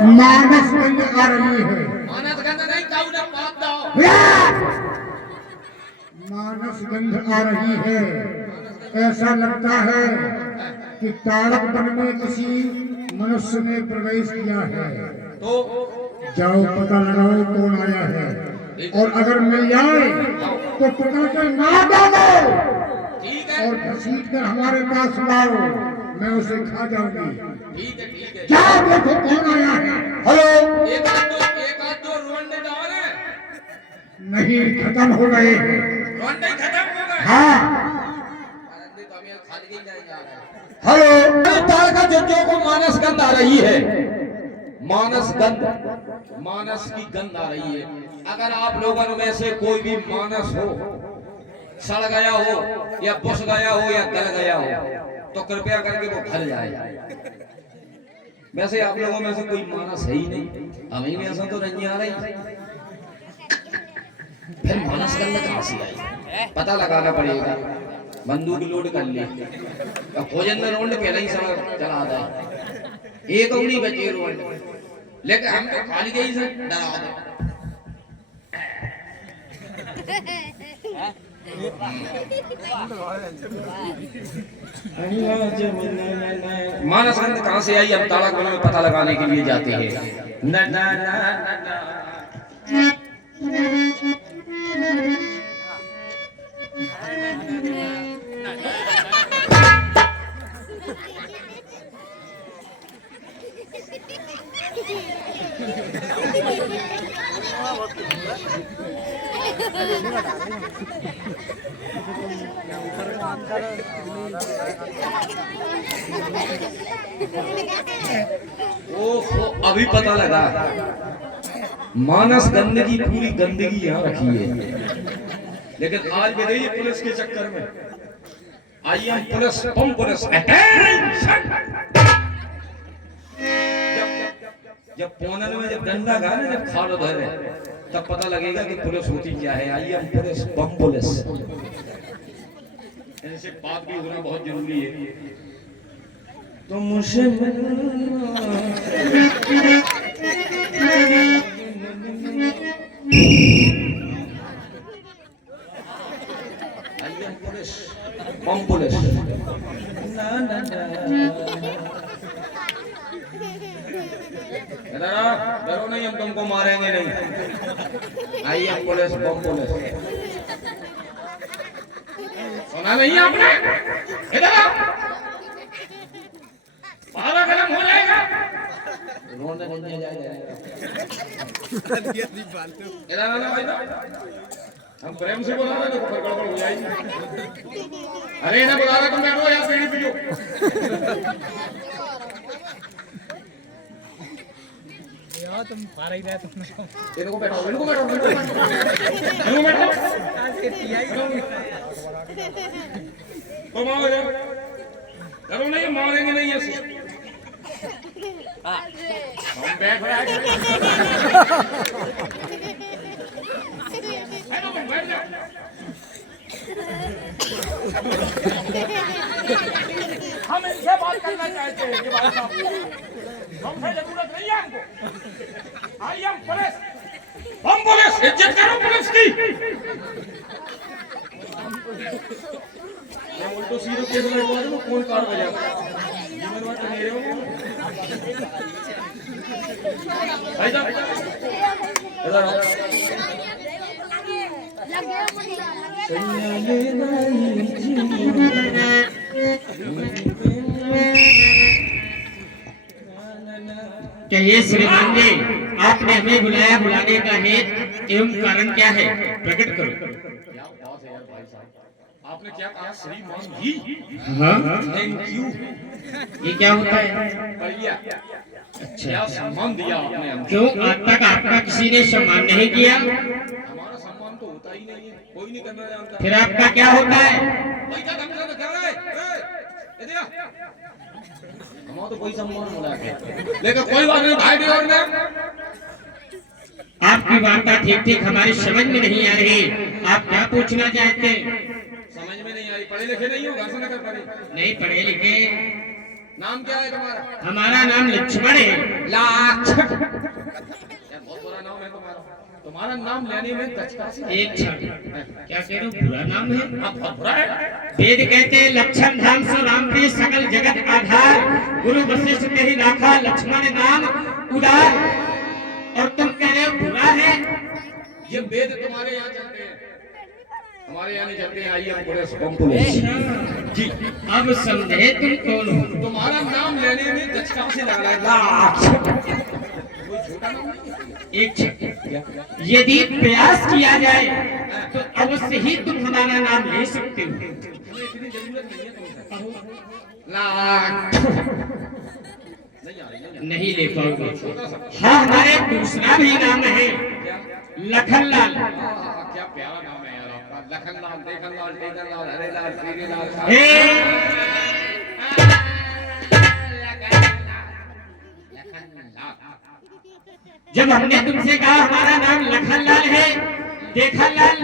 मानस गंध आ रही है। मानस गंध नहीं ताऊ ने बात दो। मानस गंध आ रही है। ऐसा लगता है कि तारक वन में किसी मनुष्य ने प्रवेश किया है। तो जाओ पता लगाओ कौन आया है, और अगर मिल जाए तो पकड़ कर मार डालो ठीक है और घसीट कर हमारे पास लाओ, मैं उसे खा जाऊंगी। ठीक है जाओ देखो कौन आया है। हेलो। एक आध दो रोंडे डाल है। नहीं, खत्म हो गए हैं। रोंडे खत्म हो गए। हाँ। अरे तो हमें खाली ही नहीं जा रहा है। हेलो। ताल का जो को मानस गंध आ रही है। मानस गंध, मानस की गंध आ रही है। अगर आप लोगों में से कोई भी मानस हो, सड़ गया हो या बुस गया हो या गल गया हो, तो कृपया करके वो घर जाए। वैसे आप लोगों में से कोई मानस है ही नहीं, हमें भी ऐसा तो नहीं आ रही। फिर मानस गंध कहां से आई, पता लगाना पड़ेगा। बंदूक लोड कर ले, भोजन में रोंड पहले ही सब चला दे। एक उंगली बची रोंड, लेकिन हम तो खाली गई से डरा दे। मानस गंध कहां से आई, अब ताला खोलने में पता लगाने के लिए जाते हैं। न न न ओहो, अभी पता लगा। मानस गंध की पूरी गंदगी यहाँ रखी है, लेकिन आज भी गई पुलिस के चक्कर में। I am police, bomb police, attention. जब पोनल में जब डंडा गा ना, जब खाल उधर है, तब पता लगेगा कि पुलिस होती क्या है। I am police, bomb police. ऐसे बात भी होना बहुत जरूरी है। तो मुझे पुलिस, बम पुलिस। डरो नहीं, हम तुमको मारेंगे नहीं। I am police, bomb police. सुना नहीं आपने? इधर आओ, पाला गलम हो जाएगा। रोने नहीं दिया जाएगा। इधर आना भाई, हम प्रेम से बुला रहे हैं, तो फिर गड़बड़ हो जाएगी। अरे इन्हें बुला रहे, तुम बैठो यार, सीढ़ी पे जो। यार तुम पार ही रहे तुम। इनको बैठाओ, इनको बैठाओ, इनको बैठाओ। तुम आओ इधर। डरो नहीं, मारेंगे नहीं ऐसे। हम बैठ रहे हैं। बैठ जाओ। हम इनसे बात करना चाहते हैं कि भाई साहब, हमसे जरूरत नहीं है हमको। आई एम पुलिस, हम पुलिस, इज्जत करो पुलिस की। मैं उल्टो सीधो केस लगवा दूं, कौन कार बजाएगा? जीवन बात मेरे हो। भाई साहब इधर आओ। कहिए श्रीमान जी, आपने हमें बुलाया, बुलाने का हेतु एवं कारण क्या है, प्रकट करो। क्या बात है यार भाई साहब, आपने क्या कहा? श्रीमान जी। हाँ, थैंक यू। ये क्या होता है? बढ़िया। अच्छा, क्या सम्मान दिया आपने हमको। क्यों आज तक आपका किसी ने सम्मान नहीं किया? हमारा सम्मान तो होता ही नहीं है, कोई नहीं करना जानता। फिर आपका क्या होता है? भाई क्या ढंग से क्या रहा है? इधर आ। हमारा तो कोई सम्मान हो रहा है, लेकिन कोई बात नहीं भाई। और ने आपकी वार्ता ठीक ठीक हमारी समझ में नहीं आ रही। आप क्या पूछना चाहते? समझ में नहीं आई। पढ़े लिखे नहीं हो, घर से न कर पाए। नहीं पढ़े लिखे, नाम क्या है तुम्हारा? हमारा नाम लक्ष्मण है। लाक्षण, यार बहुत बुरा नाम है तुम्हारा। तुम्हारा नाम लेने में दचका से एक क्षण, क्या कह रहे हो? बुरा नाम है? हाँ, बहुत बुरा है। वेद कहते हैं लक्षण धाम सो राम प्रिय सकल जगत आधार, गुरु वशिष्ठ के ही राखा लक्ष्मण नाम उदार। और तुम कह रहे हो बुरा है? ये वेद तुम्हारे यहाँ चलते हैं, हमारे यहाँ नहीं चलते हैं। आइए हम पुलिस जी, अब समझे तुम कौन हो। तुम्हारा नाम लेने में दचका से लग रहा है। लाक्षण, कोई छोटा नाम नहीं है। एक क्षण, यदि प्रयास किया जाए तो अवश्य ही तुम हमारा नाम ले सकते हो। हमें इतनी जरूरत नहीं है तुमसे। लाक्षण, नहीं आ रही, नहीं ले पाओगे। छोटा सा। हाँ, हमारे दूसरा भी नाम है क्या? लखनलाल। क्या प्यारा नाम है यार आपका। लखनलाल, देखनलाल, टेकनलाल, हरेलाल, श्रीलाल। हे जब हमने तुमसे कहा हमारा नाम लखनलाल है, देखनलाल,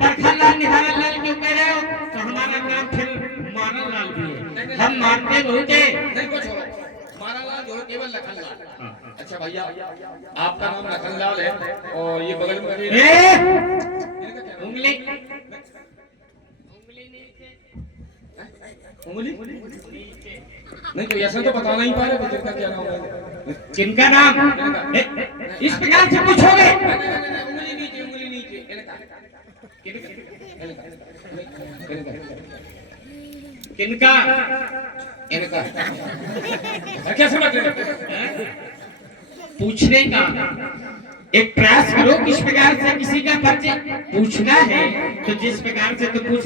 परखनलाल, निहारनलाल क्यों कह रहे हो? तो हमारा नाम फिर माननलाल भी है। हम मानते बहुत है। नहीं को छोड़ो, हमारा लाल जो है केवल लखनलाल। अच्छा भैया, आपका नाम लखनलाल है और ये बगल में ए, उंगली उंगली नहीं तो ऐसा तो बता नहीं पा रहे बुजुर्ग का क्या नाम है। किनका नाम? इस प्रकार से पूछोगे? उंगली नीचे, उंगली नीचे। किनका? इनका क्या समझ रहे हो? पूछने का एक प्रयास करो। किस प्रकार से किसी का परिचय पूछना है तो जिस प्रकार से तो पूछ।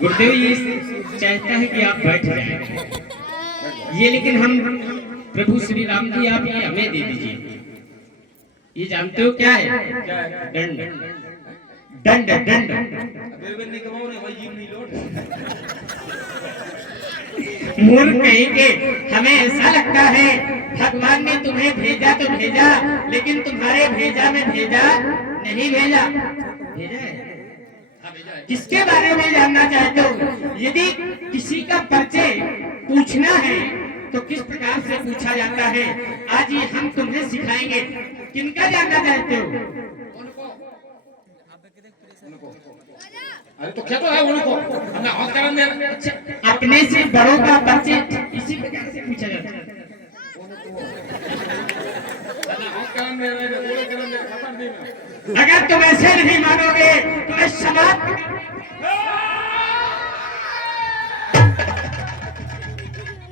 गुरुदेव ये चाहता है कि आप बैठ जाएं। ये लेकिन हम प्रभु श्री राम जी आप ये हमें दे दीजिए। ये जानते हो क्या है? क्या है? दंड, दंड, दंड। नहीं कमाओ नहीं भाई, जीव नहीं लोट। मूर्ख कहेंगे हमें ऐसा लगता है भगवान ने तुम्हें भेजा तो भेजा, लेकिन तुम्हारे भेजा में भेजा नहीं भेजा। भेजा है? किसके बारे में जानना चाहते हो? यदि किसी का परिचय पूछना है तो किस प्रकार से पूछा जाता है, आज ये हम तुम्हें सिखाएंगे। किनका जानना चाहते हो? अरे तो क्या तो है उनको, हमने हाथ करन दे। अच्छा, अपने से बड़ों का परिचय इसी प्रकार से पूछा जाता है। हाथ करन दे रहे हैं, बोले करन दे, खबर दे। अगर तुम ऐसे नहीं मानोगे तो मैं समाप्त।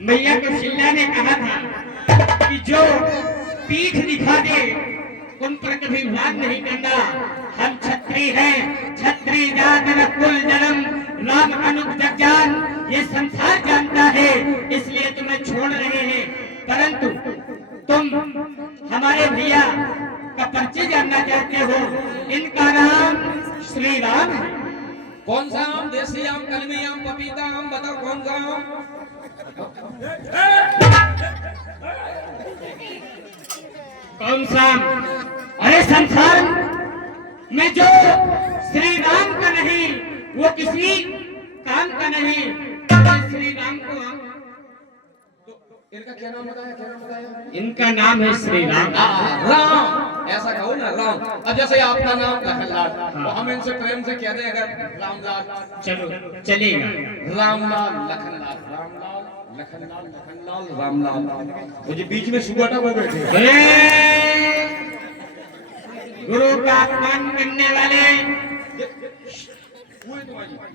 मैया कौशल्या ने कहा था कि जो पीठ दिखा दे उन पर कभी वाद नहीं करना। हम क्षत्रिय हैं, क्षत्रिय जात कुल जन्म राम अनुज जगजान, ये संसार जानता है, इसलिए तुम्हें छोड़ रहे हैं। परंतु तुम हमारे भैया का परिचय जानना चाहते हो। इनका नाम श्री राम है। कौन सा आम? देसी आम, कलमी आम, पपीता आम, बताओ कौन सा आम? कौन सा? अरे संसार में जो श्री राम का नहीं वो किसी काम का नहीं। श्री राम को इनका क्या नाम बताया? क्या नाम बताया? इनका नाम है श्री राम। राम, ऐसा कहो ना, राम। अब जैसे आपका नाम लखनलाल, तो हम इनसे प्रेम से कहते हैं अगर रामलाल। चलो चलेगा। रामलाल, लखनलाल, रामलाल, लखनलाल, लखनलाल, रामलाल। वो जो बीच में सुगाटा वो बैठे। गुरु का अपमान करने वाले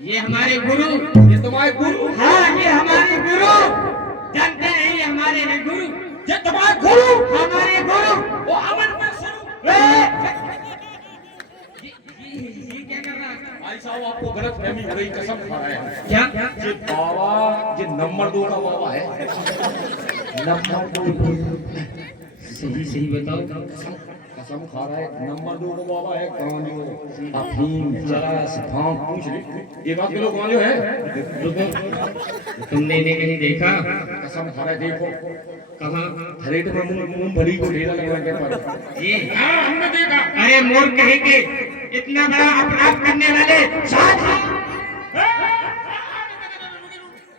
ये हमारे गुरु। ये तुम्हारे गुरु? हाँ, ये हमारे गुरु। जानते हैं ये हमारे हैं गुरु। ये तुम्हारे गुरु? हमारे गुरु। वो अमन में शुरू। ये क्या कर रहा है? भाई साहब आपको गलत फहमी हो रही, कसम खा रहे हैं। क्या? ये बाबा, ये नंबर 2 का बाबा है। नंबर 2। सही सही बताओ। कसम खा रहा है, नंबर 2 का बाबा है। गांजो, अफीम, चरस, भांग, पूछ ले। ये बात के लोग गांजो है। तुमने इन्हें कहीं देखा? कसम खा रहा है, देखो कहाँ? हरेट में मूंगफली को ढेला लगा के पर। ये हाँ, हमने देखा। अरे मोर कहेंगे इतना बड़ा अपराध करने वाले साथ हैं।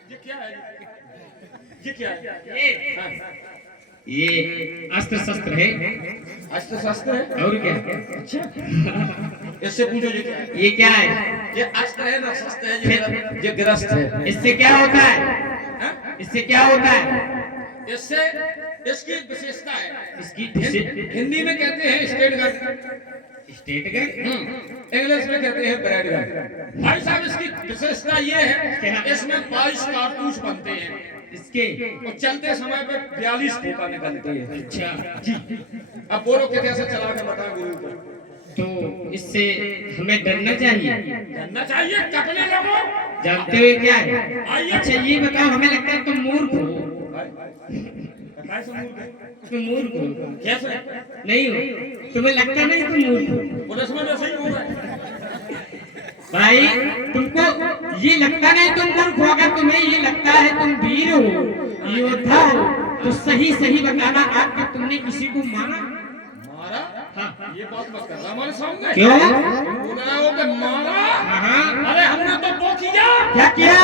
ये क्या है? ये क्या है? ये अस्त्र शस्त्र है। अस्त्र शस्त्र है और क्या? अच्छा, इससे पूछो ये क्या है? ये क्या है? ये अस्त्र है ना शस्त्र है? ये गिरस्त है। इससे क्या होता है? हाँ? इससे क्या होता है? इससे इसकी एक विशेषता है। इसकी हिंदी में कहते हैं state gun, state gun, English में कहते हैं ब्रेड गन। भाई साहब इसकी विशेषता ये है, इसमें 22 कारतूस बनते हैं इसके, और चलते समय पे 42 फूका निकलते हैं। अच्छा जी, अब बोलो कि कैसे चला के बताओ गुरु को। तो इससे हमें डरना चाहिए। डरना चाहिए कपड़े लोगों। जानते हुए क्या है? अच्छा ये बताओ, हमें लगता है तुम मूर्ख हो। तुम मूर्ख हो। कैसे? नहीं हो, तुम्हें लगता नहीं तुम मूर्ख हो। पुलिस में वैसे ही हो रहा है। भाई तुमको ये लगता नहीं तुम मूर्ख हो। अगर तुम्हें ये लगता है तुम वीर हो, योद्धा हो, तो सही सही बताना, आज तक तुमने किसी को मारा? मारा? हाँ। ये बात मत कर हमारे सामने। क्यों? तुम बोल रहे हो कि मारा? हाँ। अरे हमने तो वो किया। क्या किया?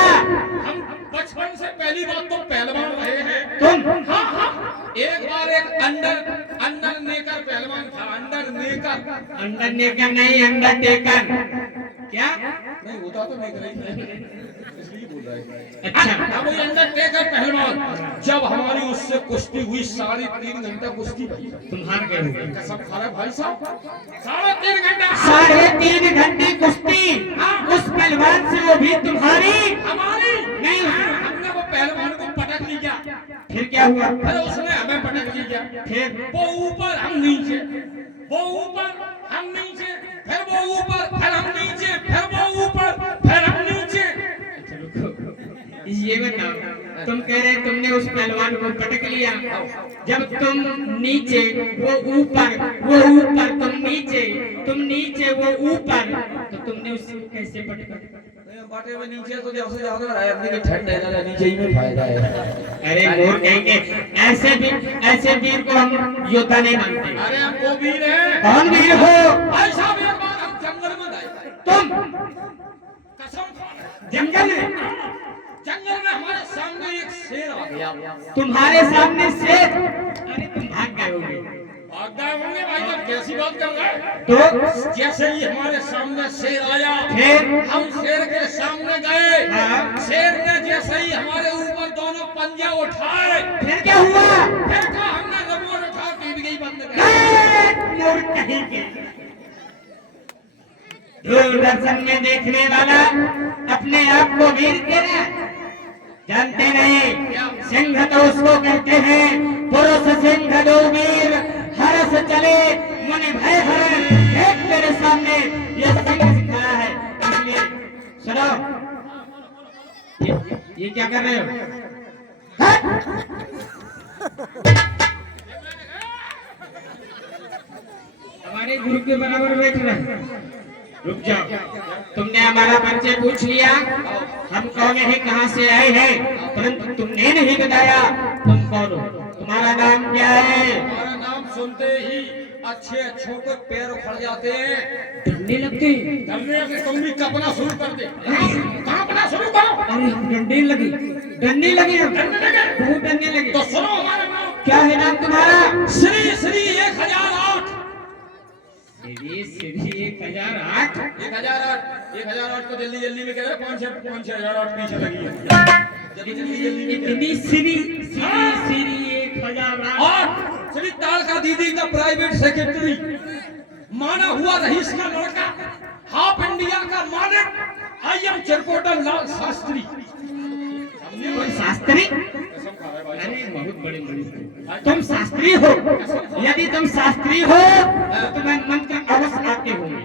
हम बचपन से पहली बात तो पहलवान रहे हैं। तुम? हाँ हाँ। एक बार एक अंडर नेकर पहलवान था। अंडर नेकर नहीं, अंडरटेकर। क्या? नहीं होता तो नहीं करेंगे, इसलिए बोल रहा है। अच्छा, अब वो अंडरटेकर पहलवान, जब हमारी उससे कुश्ती हुई 3.5 घंटा कुश्ती हुई। तुम हार गए हो। कसम खा रहा भाई साहब, 3.5 घंटा। 3.5 घंटे कुश्ती उस पहलवान से, वो भी तुम्हारी? हमारी नहीं। हमने वो पहलवान को पटक लिया। फिर क्या हुआ? अरे उसने हमें पटक लिया। फिर वो ऊपर हम नीचे, वो ऊपर हम नीचे, फिर वो ऊपर, फिर हम नीचे, फिर वो ऊपर, फिर हम नीचे। ये बताओ, तुम कह रहे तुमने उस पहलवान को पटक लिया, जब तुम नीचे वो ऊपर, वो ऊपर तुम नीचे वो ऊपर, तो तुमने उसको कैसे पटका? बाटे में नीचे तो जब से ज्यादा आदमी की ठंड है ना, नीचे ही में फायदा है। अरे मोर कहेंगे, ऐसे वीर को हम योद्धा नहीं मानते। अरे हम वो वीर हैं। कौन वीर हो? भाई साहब एक बार हम जंगल में गए। तुम? कसम खा। जंगल में हमारे सामने एक शेर आ गया। तुम्हारे सामने शेर? अरे तुम भाग गए होंगे। भाग गए होंगे भाई, तब कैसी बात कर रहे हैं? तो जैसे ही हमारे सामने शेर आया, फिर हम शेर के सामने गए। हाँ। शेर ने जैसे ही हमारे ऊपर दोनों पंजे उठाए, फिर क्या हुआ? फिर कहा हमने रिमोट उठा के गई बंद कर। मोर कहेंगे, दूरदर्शन में देखने वाला अपने आप को वीर कह रहा है। जानते नहीं, सिंह तो उसको कहते हैं, पुरुष सिंह दो वीर, हरस चले मुनि भय हरण। देख तेरे सामने ये सिंह खड़ा है, इसलिए सुनो। ये क्या कर रहे हो? हमारे गुरु के बराबर बैठ रहे। रुक जाओ, तुमने हमारा परिचय पूछ लिया, हम कौन है, कहाँ से आए हैं, परंतु तुमने नहीं बताया तुम कौन हो, तुम्हारा नाम क्या है? हमारा नाम सुनते ही अच्छे अच्छों के पैर उखड़ जाते हैं, डंडे लगते। डरने से तुम भी कपना शुरू कर दे। कांपना शुरू करो। अरे हम डंडे लगे हम, बहुत डरने लगे। तो सुनो हमारा नाम। क्या है नाम तुम्हारा? श्री श्री 1008। श्री 1008। 1008 तो जल्दी जल्दी में कह रहे 5,008 पीछे लगी है। इतनी श्री 1008। और श्री तारका दीदी का प्राइवेट सेक्रेटरी, माना हुआ रईस का लड़का, हाफ इंडिया का मालिक, आई.एम. चिरकोटा लाल शास्त्री। शास्त्री? अरे बहुत बड़े तुम शास्त्री हो। यदि तुम शास्त्री हो तो तुम्हें मंत्र अवश्य आते होंगे।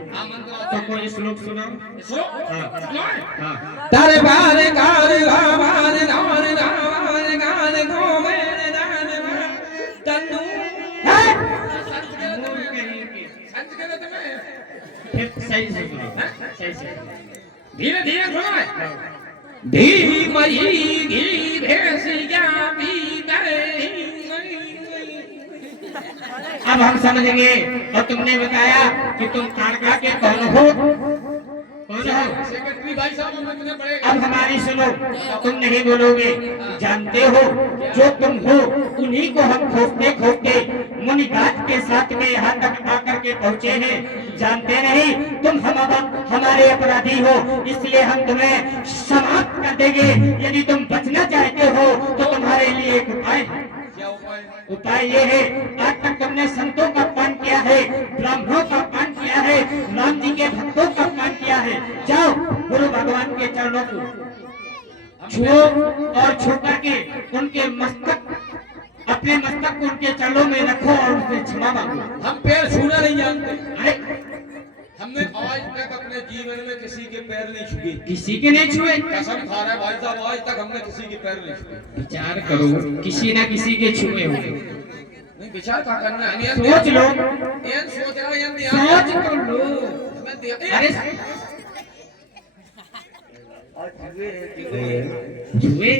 तो कोई श्लोक सुनाओ। हाँ। दरबार कार गावार नार नार गान गो मेरे नान तन्नू। फिर सही से सुनो, सही से। धीरे धीरे सुनो है। धीमही घी भैंसिया पी गई। अब हम समझेंगे। और तुमने बताया कि तुम ताड़का के कौन हो? कौन हो? सेक्रेटरी भाई साहब मुझे पड़ेगा। अब हमारी सुनो, तुम नहीं बोलोगे। जानते हो जो तुम हो उन्हीं को हम खोजते खोजते मुनिगात के साथ में यहाँ तक आकर के पहुँचे हैं। जानते नहीं तुम हमारे अपराधी हो, इसलिए हम तुम्हें समाप्त कर देंगे। यदि तुम बचना चाहते हो तो तुम्हारे लिए एक उपाय है। क्या उपाय? उपाय ये है, आज तक तुमने संतों का अपमान किया है, ब्राह्मणों का अपमान किया है, राम जी के भक्तों का अपमान किया है। जाओ गुरु भगवान के चरणों को छुओ और छू करके उनके मस्तक, अपने मस्तक को उनके चरणों में रखो और उनसे क्षमा मांगो। हम पैर छूना नहीं जानते। अरे हमने आज तक अपने जीवन में किसी के पैर नहीं छुए। किसी के नहीं छुए? कसम खा रहा है भाई साहब, आज तक हमने किसी के पैर नहीं छुए। विचार करो, किसी न किसी के छुए होंगे। नहीं विचार क्या करना है? सोच लो, सोच रहा है, सोच तो लो। अरे छुए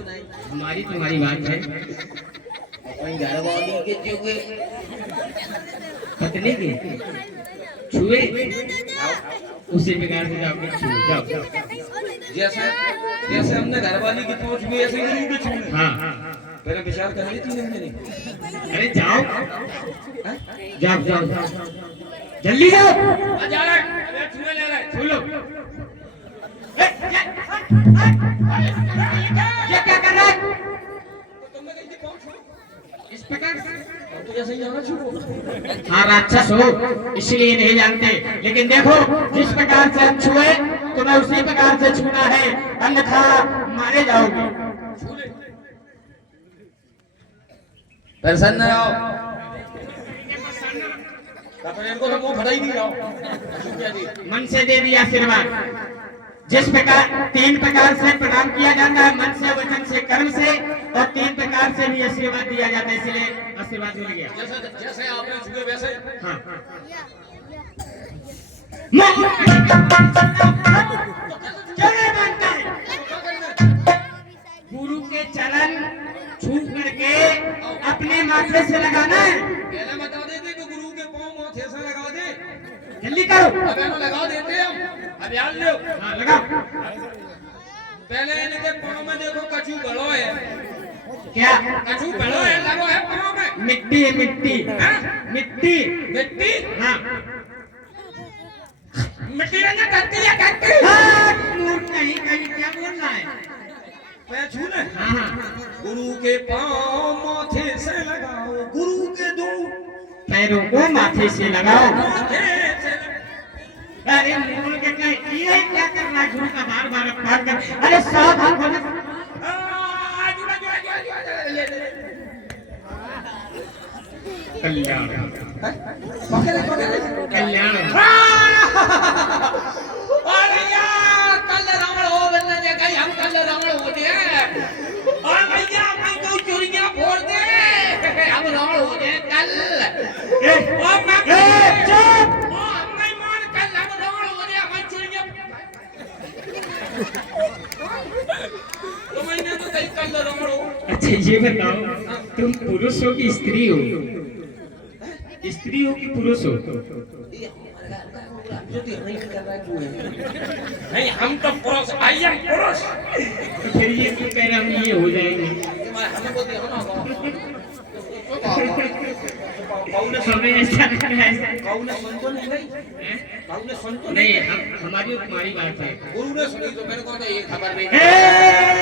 नहीं हमारी तुम्हारी बात है। अपनी घरवाली के जुए पत्नी के छुए उसी प्रकार से जाओगे, छुए जाओ। जैसे जैसे हमने घरवाली की तो छुए ऐसे गुरु के छुए। हाँ पहले विचार कर ली थी हमने नहीं। अरे जाओ जाओ जाओ जल्दी जाओ। जा रहा है, छुए ले रहा है। छू लो। ये क्या कर रहा है? तुमने कहीं पहुंच इस प्रकार से तो जैसे ही जाना छुओ। हाँ राक्षस हो इसलिए नहीं जानते, लेकिन देखो जिस प्रकार से हम छुए तुम्हें उसी प्रकार से छूना है, अन्यथा मारे जाओगे। प्रसन्न रहो। इनको तो मुंह खड़ा ही नहीं रहो। मन से दे दिया आशीर्वाद। जिस प्रकार 3 प्रकार से प्रणाम किया जाता है, मन से, वचन से, कर्म से, और 3 प्रकार से भी आशीर्वाद दिया जाता है, इसलिए आशीर्वाद मिल गया। जैसे जैसे आपने छुए वैसे। हाँ क्यों नहीं मानता है? गुरु के चरण छू करके अपने माथे से लगाना है। पहले बता देते कि गुरु के पांव माथे से लगा दे। जल्दी करो। अब इनको लगा देते हम। अब याद लो। हाँ लगाओ। पहले इनके पांव में देखो कछू बड़ो है। क्या? कछू बड़ो है, लगो है पांव में। मिट्टी है, मिट्टी। हाँ? मिट्टी। मिट्टी? हाँ मिट्टी रंगा करती है, करती। नहीं कहीं क्या बोल रहा है? मैं छू ले। हाँ हाँ। गुरु के पांव माथे से लगाओ, गुरु के दो पैरों को माथे से लगाओ। माथे से। अरे मोल के कहीं ये क्या कर रहा है? गुरु का बार बार अपमान कर। अरे सावधान हो जा। कल्याण कल्याण। अरे यार कल रावण हो बनने दे, कहीं हम कल रावण हो दे। और भैया अपनी कोई चोरियां फोड़ दे, हम रावण हो दे कल। और मैं चुप। हम नहीं मान, कल हम रावण हो दे, हमारी चोरियां। तो मैंने तो कहीं कल रावण हो। अच्छा ये बताओ, तुम पुरुष हो कि स्त्री हो? स्त्री हो कि पुरुष हो? नहीं हम तो पुरुष, आई एम पुरुष। तो फिर ये क्यों कह रहा हूँ ये हो जाएंगे? हमको देखो ना हमें ऐसा लग रहा है। कौन ने सुन तो नहीं भाई? कौन ने सुन तो नहीं, हम हमारी तुम्हारी बात है। गुरु ने सुनी तो मेरे को तो ये खबर नहीं। ए!